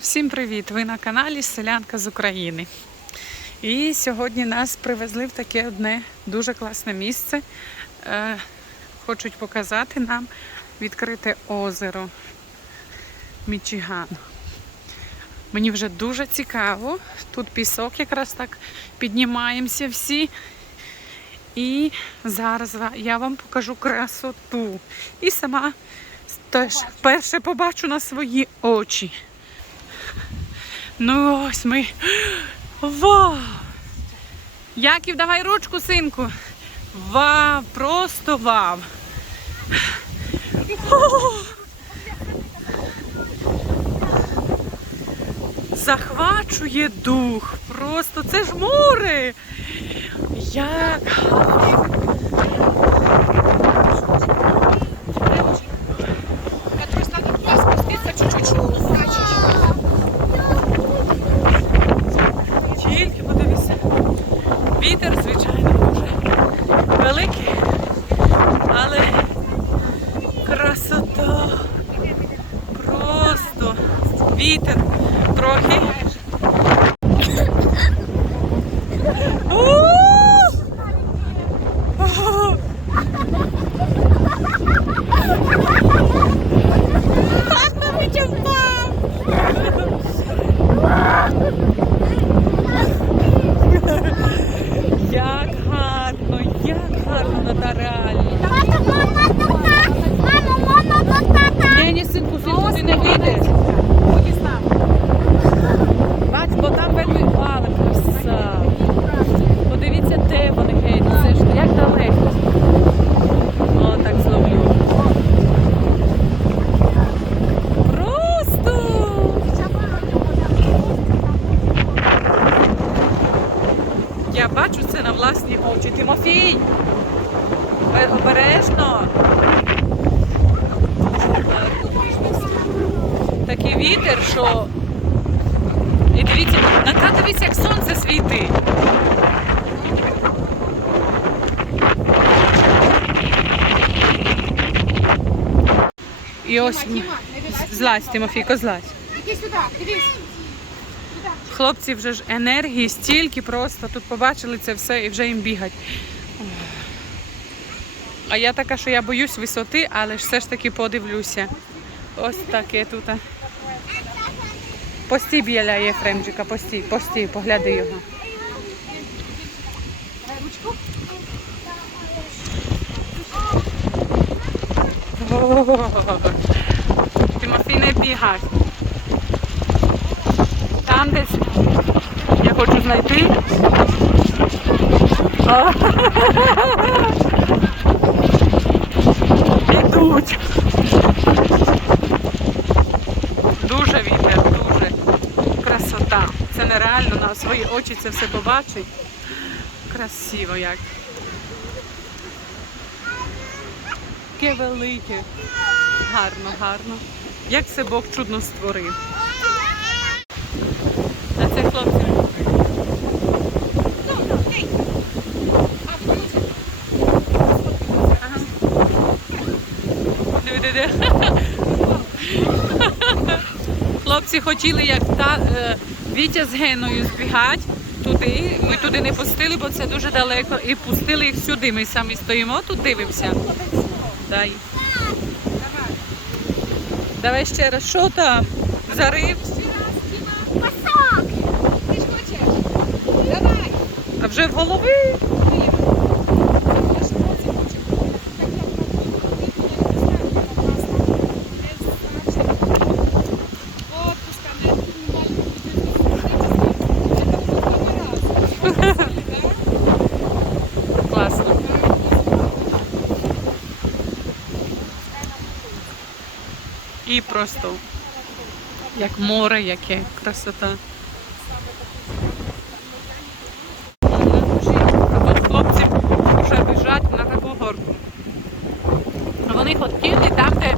Всім привіт! Ви на каналі Селянка з України. І сьогодні нас привезли в таке одне дуже класне місце. Е, хочуть показати нам відкрите озеро Мічиган. Мені вже дуже цікаво. Тут пісок якраз так піднімаємося всі. І зараз я вам покажу красоту. І сама теж вперше побачу на свої очі. Ну ось ми. Вау! Яків, давай ручку, синку. Вау, просто вау. Захвачує дух. Просто це ж море. Як гарно. like І дивіться, Ната, дивіться, як сонце світить. І ось злазь, Тимофійко, злазь. Іди сюди, дивись. Хлопці вже ж енергії стільки просто. Тут побачили це все і вже їм бігать. А я така, що я боюсь висоти, але ж все ж таки подивлюся. Ось таке тут. Постій біля Єфремчика, постій, постій, погляди його. Тимофій не бігай. Там десь я хочу знайти. Ідуть. Дуже вітер, дуже красота. реально на свої очі це все побачить. Красиво як. Таке велике. Гарно, гарно. Як це Бог чудно створив. А це хлопці. Ага. Диви, диви. Хлопці хотіли, як та е, Вітя з Геною збігати туди. Ми туди не пустили, бо це дуже далеко. І пустили їх сюди. Ми самі стоїмо, тут дивимося. Дай. Давай ще раз. Що там? Зарив? Пасок! Ти ж хочеш? Давай. А вже в голови. Я ж році хочу. Отпусками. Класно. І просто як море, яке красота. Тут хлопці вже біжать на таку горку. Вони хотіли там, де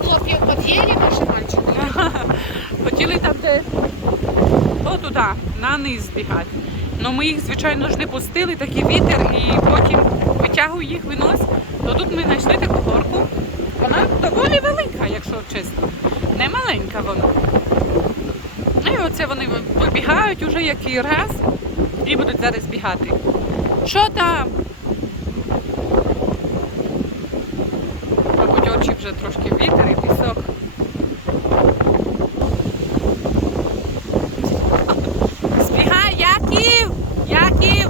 Хлопці под'їли наші мальчики? Хотіли там, де о, туди, на низ збігати. Ну ми їх, звичайно ж, не пустили, такий вітер, і потім витягує їх винос. То тут ми знайшли таку горку. Вона доволі велика, якщо чесно. Не маленька вона. оце вони вибігають уже який раз і будуть зараз бігати. Що там? Мабуть, очі вже трошки вітер і пісок. Збігай, Яків! Яків!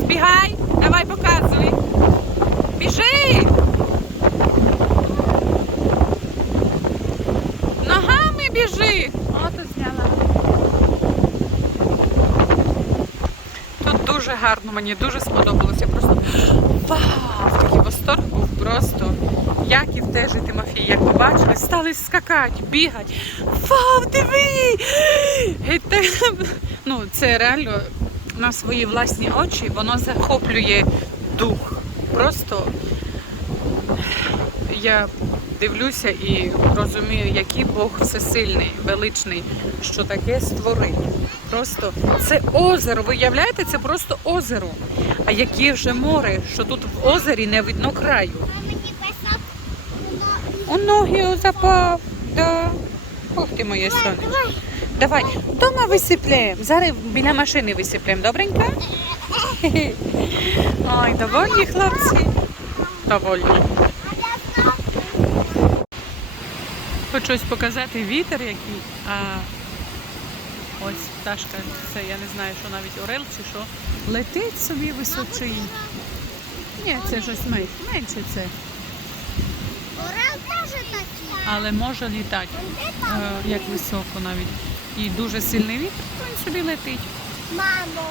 Збігай! Давай показуй! Біжи! Ногами біжи! Ото зняла. Тут дуже гарно, мені дуже сподобалося. Просто вау! Такий восторг був просто. Теж і Тимофій, як побачили, стали скакати, бігати. Вау, диви! Те- Ну, це реально на свої власні очі воно захоплює дух. Просто я дивлюся і розумію, який Бог всесильний, величний, що таке створив. Просто це озеро, ви уявляєте, це просто озеро. А яке вже море, що тут в озері не видно краю. У ноги запав. Да. Ох ти моє сонечко. Давай, вдома висипляємо. Зараз біля машини висипляємо, добренько? Хе-хе. Ой, довольні хлопці. Довольні. Хочу ось показати вітер який. А ось пташка, це я не знаю, що навіть орел чи що. Летить собі височинь. Ні, це щось менше. Менше це. Орел теж такий. Але може літати. е, як високо навіть. І дуже сильний вітер, то він собі летить. Мамо,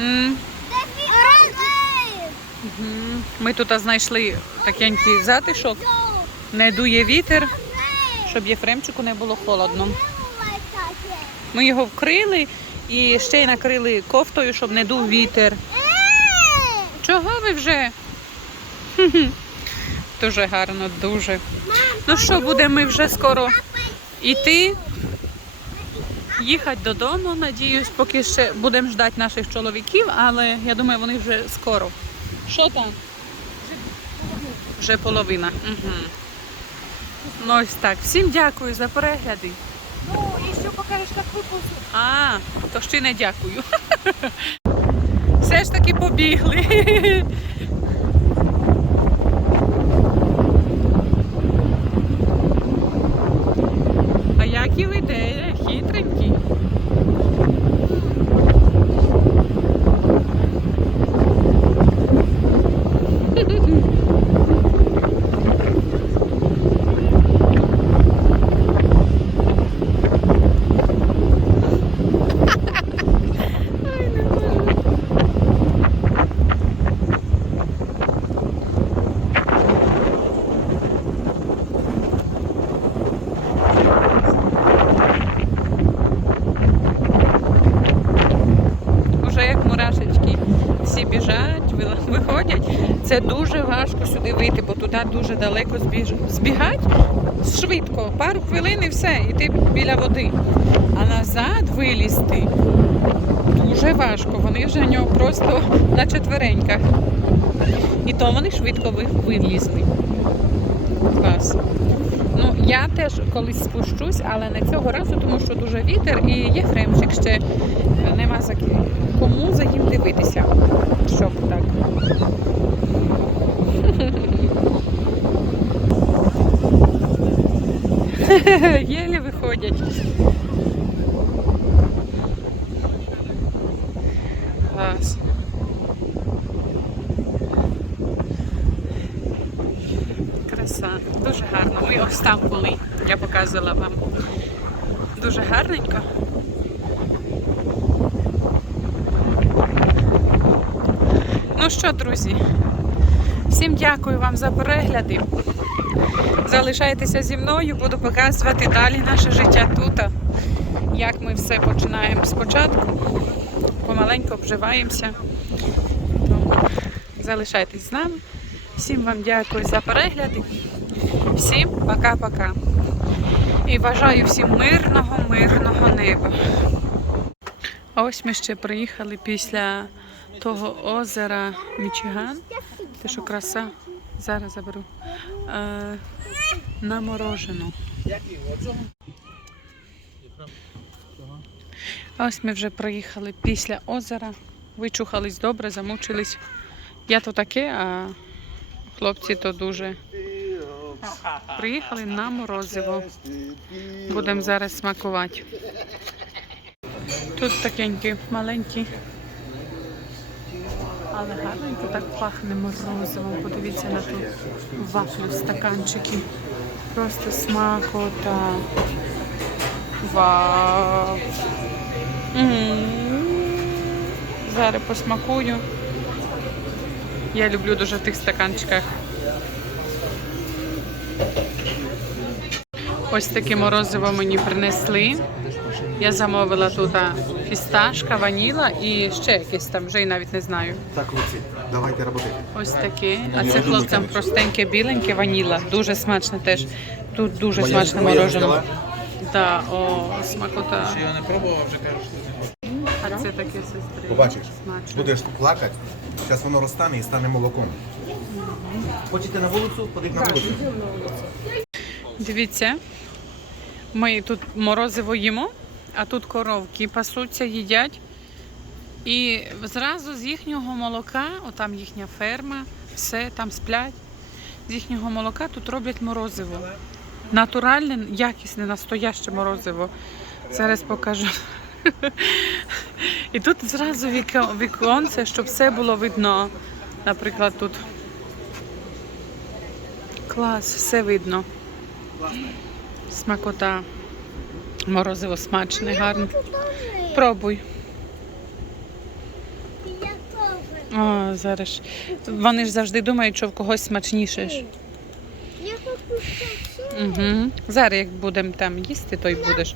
М, мгм. Ми тут знайшли такенький затишок, не дує вітер. Щоб Єфремчику не було холодно. Ми його вкрили і ще й накрили кофтою, щоб не дув вітер. Е, Чого ви вже? Дуже гарно, дуже. Ну що, будемо ми вже скоро йти, їхати додому, надіюсь, поки ще будемо ждати наших чоловіків, але я думаю, вони вже скоро. Що там? Вже половина. Угу. Ну ось так. Всім дякую за перегляди. Ну, і що покажеш так випуску? А, то ще не дякую. Все ж таки побігли. А як і іде, хитренький. Ай, не можу. Уже як мурашечки всі біжать, ви- виходять. Це дуже важко сюди вийти, бо туди дуже далеко збіж... збігать швидко, пару хвилин і все, і ти біля води. А назад вилізти дуже важко. Вони вже в нього просто на четвереньках. І то вони швидко вилізли. Клас. Ну, я теж колись спущусь, але не цього разу, тому що дуже вітер і є фремчик ще нема за кому за їм дивитися. Щоб так. Єлі виходять. Клас. Краса. Дуже гарно. Ми ось там були. Я показувала вам. Дуже гарненько. Ну що, друзі, всім дякую вам за перегляди. Залишайтеся зі мною, буду показувати далі наше життя тут. Як ми все починаємо спочатку, помаленьку обживаємося. Тому залишайтесь з нами. Всім вам дякую за перегляди. Всім пока-пока. І бажаю всім мирного, мирного неба. Ось ми ще приїхали після того озера Мічиган. Те, що краса. Зараз заберу. Е, на морожену. Ось ми вже приїхали після озера. Вичухались добре, замучились. Я то таке, а хлопці то дуже. Приїхали на морозиво. Будемо зараз смакувати. Тут такенькі, маленькі. Але гарненько так пахне морозивом. Подивіться на ту вафлю, стаканчики. Просто смакота. Вау. М. Зараз посмакую. Я люблю дуже в тих стаканчиках. Ось таке морозиво мені принесли. Я замовила тут фісташка, ваніла і ще якесь там, вже й навіть не знаю. Так, хлопці, давайте робити. Ось таке. А це хлопцям простеньке, біленьке, ваніла. Дуже смачне теж. Тут дуже смачне морожене. Да, о, смакота. Я не пробував, вже кажу, що не. А це таке сестри. Побачиш, Смачно. будеш плакати, зараз воно розтане і стане молоком. Хочете на вулицю? Ходіть на вулицю. Дивіться, ми тут морозиво їмо, а тут коровки пасуться, їдять. І зразу з їхнього молока, отам їхня ферма, все там сплять. З їхнього молока тут роблять морозиво. Натуральне, якісне, настояще морозиво. Зараз покажу. І тут зразу віконце, щоб все було видно. Наприклад, тут клас, все видно. Смакота. Морозиво смачне, гарне. Пробуй. О, зараз. Вони ж завжди думають, що в когось смачніше. ж. Угу. Зараз як будемо там їсти, то й будеш.